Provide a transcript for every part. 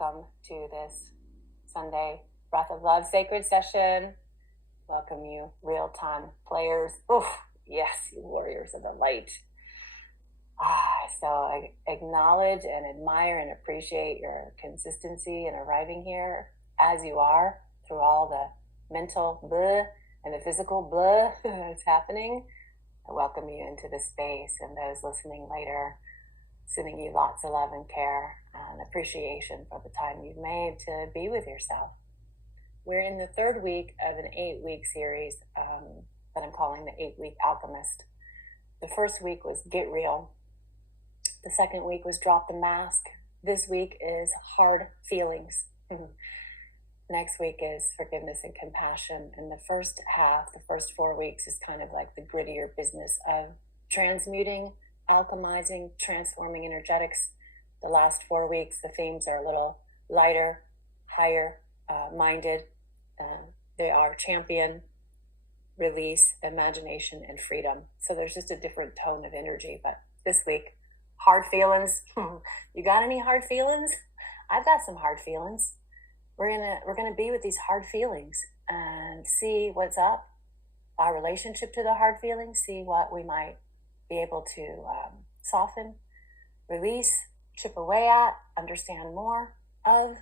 welcome to this Sunday Breath of Love sacred session. Welcome you real-time players. Oof, yes, you warriors of the light. So I acknowledge and admire and appreciate your consistency in arriving here as you are through all the mental blah and the physical blah that's happening. I welcome you into this space, and those listening later, sending you lots of love and care and appreciation for the time you've made to be with yourself. We're in the third week of an 8-week series that I'm calling the 8-Week Alchemist. The first week was Get Real. The second week was Drop the Mask. This week is Hard Feelings. Next week is Forgiveness and Compassion. And the first half, the first 4 weeks, is kind of like the grittier business of transmuting, alchemizing, transforming energetics. The last 4 weeks, the themes are a little lighter, higher minded. They are champion, release, imagination, and freedom. So there's just a different tone of energy. But this week, hard feelings. You got any hard feelings? I've got some hard feelings. We're gonna be with these hard feelings and see what's up, our relationship to the hard feelings, see what we might be able to soften, release, chip away at, understand more of.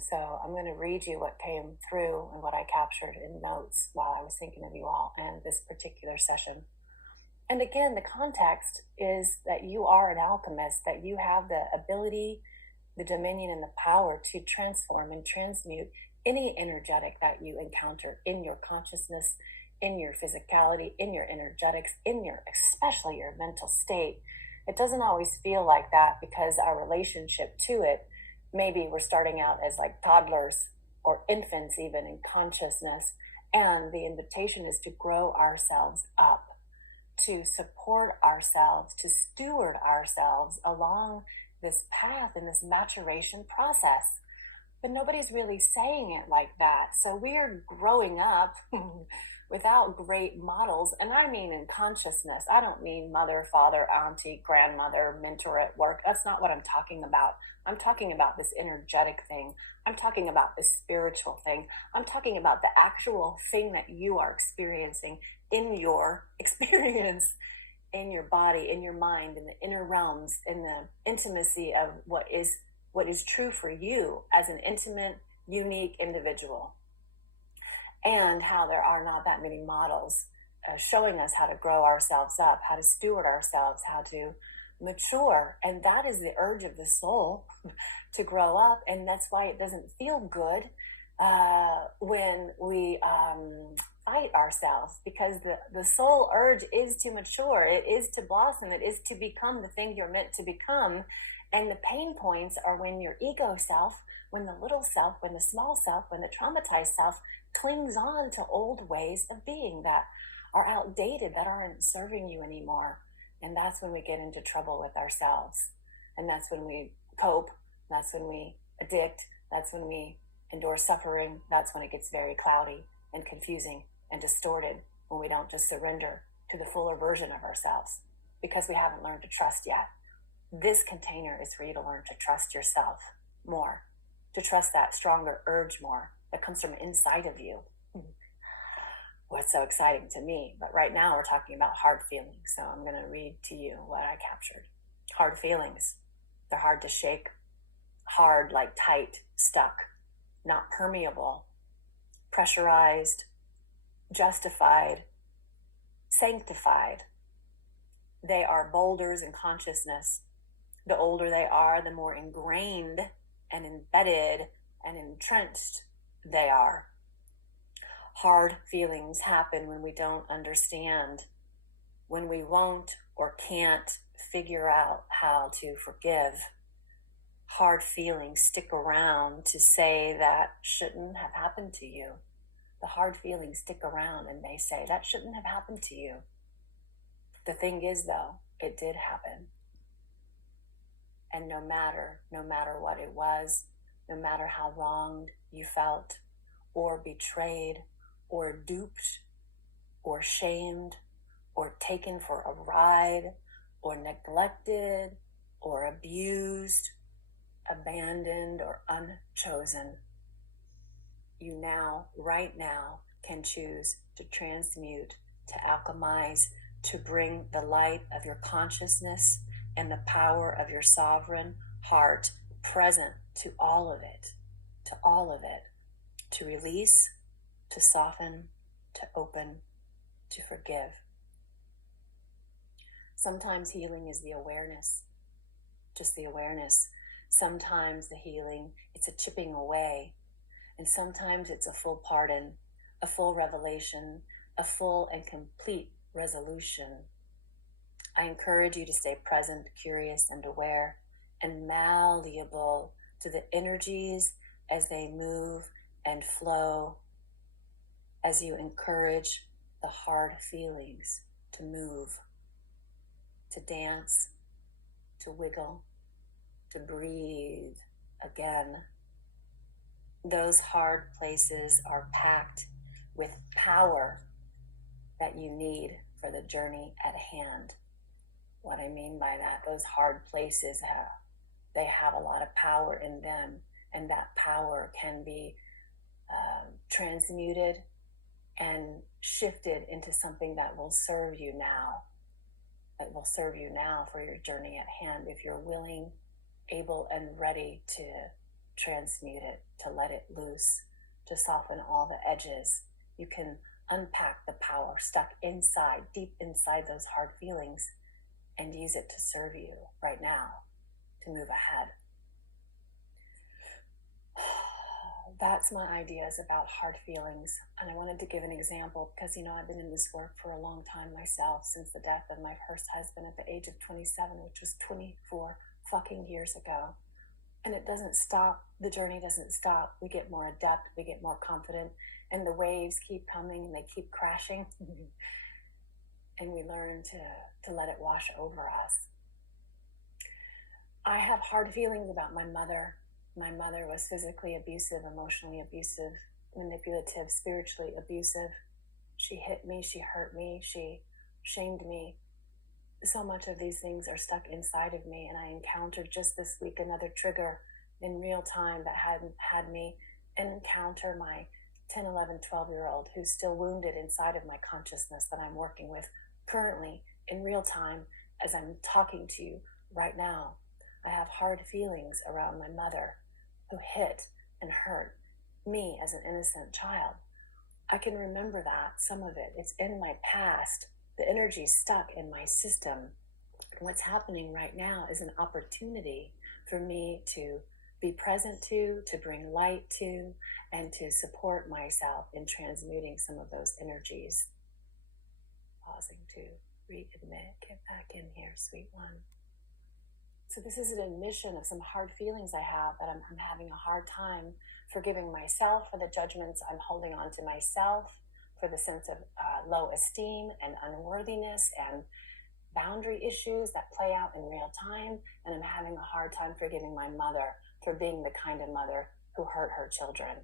So I'm going to read you what came through and what I captured in notes while I was thinking of you all and this particular session. And again, the context is that you are an alchemist, that you have the ability, the dominion, and the power to transform and transmute any energetic that you encounter in your consciousness, in your physicality, in your energetics, especially your mental state. It doesn't always feel like that because our relationship to it, maybe we're starting out as like toddlers or infants even in consciousness, and the invitation is to grow ourselves up, to support ourselves, to steward ourselves along this path in this maturation process. But nobody's really saying it like that. So we're growing up without great models. And I mean in consciousness. I don't mean mother, father, auntie, grandmother, mentor at work. That's not what I'm talking about. I'm talking about this energetic thing. I'm talking about this spiritual thing. I'm talking about the actual thing that you are experiencing in your experience, in your body, in your mind, in the inner realms, in the intimacy of what is true for you as an intimate, unique individual. And how there are not that many models showing us how to grow ourselves up, how to steward ourselves, how to mature. And that is the urge of the soul to grow up. And that's why it doesn't feel good when we fight ourselves, because the soul urge is to mature, it is to blossom, it is to become the thing you're meant to become. And the pain points are when your ego self, when the little self, when the small self, when the traumatized self clings on to old ways of being that are outdated, that aren't serving you anymore. And that's when we get into trouble with ourselves. And that's when we cope. That's when we addict. That's when we endure suffering. That's when it gets very cloudy and confusing and distorted, when we don't just surrender to the fuller version of ourselves because we haven't learned to trust yet. This container is for you to learn to trust yourself more, to trust that stronger urge more that comes from inside of you. What's so exciting to me. But right now we're talking about hard feelings. So I'm going to read to you what I captured. Hard feelings. They're hard to shake. Hard, like tight, stuck, not permeable, pressurized, justified, sanctified. They are boulders in consciousness. The older they are, the more ingrained and embedded and entrenched they are. Hard feelings happen when we don't understand, when we won't or can't figure out how to forgive. Hard feelings stick around to say that shouldn't have happened to you. The hard feelings stick around and they say that shouldn't have happened to you. The thing is, though, it did happen. And no matter what it was, no matter how wronged you felt, or betrayed, or duped, or shamed, or taken for a ride, or neglected, or abused, abandoned, or unchosen, you now, right now, can choose to transmute, to alchemize, to bring the light of your consciousness and the power of your sovereign heart present to all of it, to release, to soften, to open, to forgive. Sometimes healing is the awareness, just the awareness. Sometimes the healing, it's a chipping away. And sometimes it's a full pardon, a full revelation, a full and complete resolution. I encourage you to stay present, curious, and aware, and malleable to the energies as they move and flow, as you encourage the hard feelings to move, to dance, to wiggle, to breathe again. Those hard places are packed with power that you need for the journey at hand. What I mean by that, those hard places they have a lot of power in them, and that power can be transmuted and shifted into something that will serve you now, for your journey at hand, if you're willing, able, and ready to transmute it, to let it loose, to soften all the edges. You can unpack the power stuck inside, deep inside those hard feelings, and use it to serve you right now, to move ahead. That's my ideas about hard feelings. And I wanted to give an example because, I've been in this work for a long time myself, since the death of my first husband at the age of 27, which was 24 fucking years ago. And it doesn't stop. The journey doesn't stop. We get more adept, we get more confident, and the waves keep coming and they keep crashing. And we learn to let it wash over us. I have hard feelings about my mother. My mother was physically abusive, emotionally abusive, manipulative, spiritually abusive. She hit me, she hurt me, she shamed me. So much of these things are stuck inside of me, and I encountered just this week another trigger in real time that had me encounter my 10, 11, 12-year-old who's still wounded inside of my consciousness that I'm working with currently in real time as I'm talking to you right now. I have hard feelings around my mother who hit and hurt me as an innocent child. I can remember that, some of it. It's in my past. The energy's stuck in my system. And what's happening right now is an opportunity for me to be present to bring light to, and to support myself in transmuting some of those energies. Pausing to readmit, get back in here, sweet one. So this is an admission of some hard feelings I have, that I'm having a hard time forgiving myself for the judgments I'm holding on to myself, for the sense of low esteem and unworthiness and boundary issues that play out in real time. And I'm having a hard time forgiving my mother for being the kind of mother who hurt her children.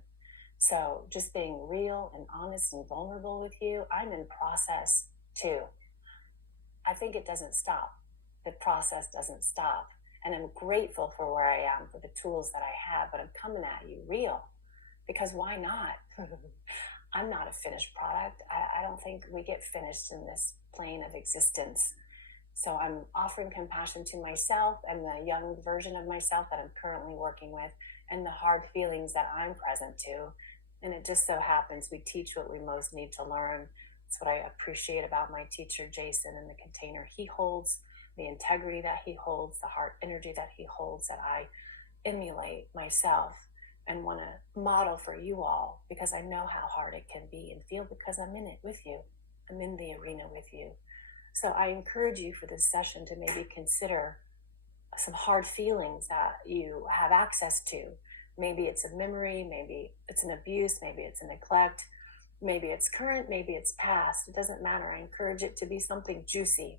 So just being real and honest and vulnerable with you, I'm in process too. I think it doesn't stop. The process doesn't stop. And I'm grateful for where I am, for the tools that I have, but I'm coming at you real, because why not? I'm not a finished product. I don't think we get finished in this plane of existence. So I'm offering compassion to myself and the young version of myself that I'm currently working with, and the hard feelings that I'm present to. And it just so happens we teach what we most need to learn. That's what I appreciate about my teacher, Jason, and the container he holds, the integrity that he holds, the heart energy that he holds, that I emulate myself and want to model for you all, because I know how hard it can be and feel, because I'm in it with you. I'm in the arena with you. So I encourage you for this session to maybe consider some hard feelings that you have access to. Maybe it's a memory, maybe it's an abuse, maybe it's a neglect, maybe it's current, maybe it's past. It doesn't matter. I encourage it to be something juicy,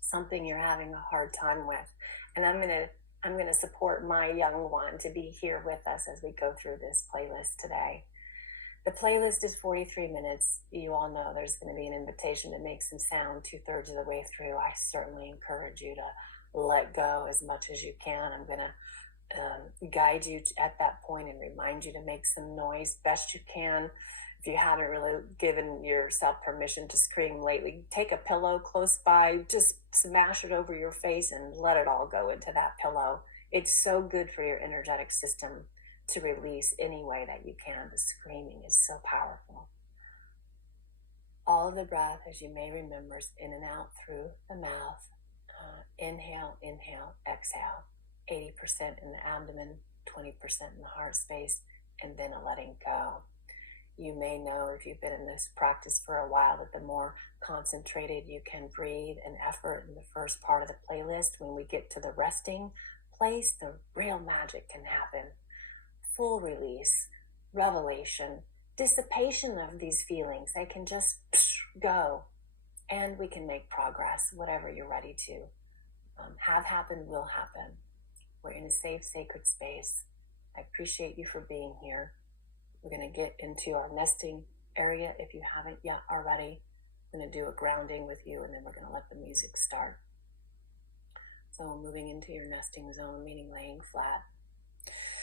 something you're having a hard time with. And I'm going to support my young one to be here with us as we go through this playlist today. The playlist is 43 minutes. You all know there's going to be an invitation to make some sound 2/3 of the way through. I certainly encourage you to let go as much as you can. I'm going to guide you at that point and remind you to make some noise best you can. If you haven't really given yourself permission to scream lately, take a pillow close by, just smash it over your face and let it all go into that pillow. It's so good for your energetic system to release any way that you can. The screaming is so powerful. All of the breath, as you may remember, is in and out through the mouth. Inhale, inhale, exhale. 80% in the abdomen, 20% in the heart space, and then a letting go. You may know, if you've been in this practice for a while, that the more concentrated you can breathe and effort in the first part of the playlist, when we get to the resting place, the real magic can happen. Full release, revelation, dissipation of these feelings. They can just go, and we can make progress. Whatever you're ready to have happen will happen. We're in a safe, sacred space. I appreciate you for being here. We're going to get into our nesting area if you haven't yet already. I'm going to do a grounding with you, and then we're going to let the music start. So moving into your nesting zone, meaning laying flat,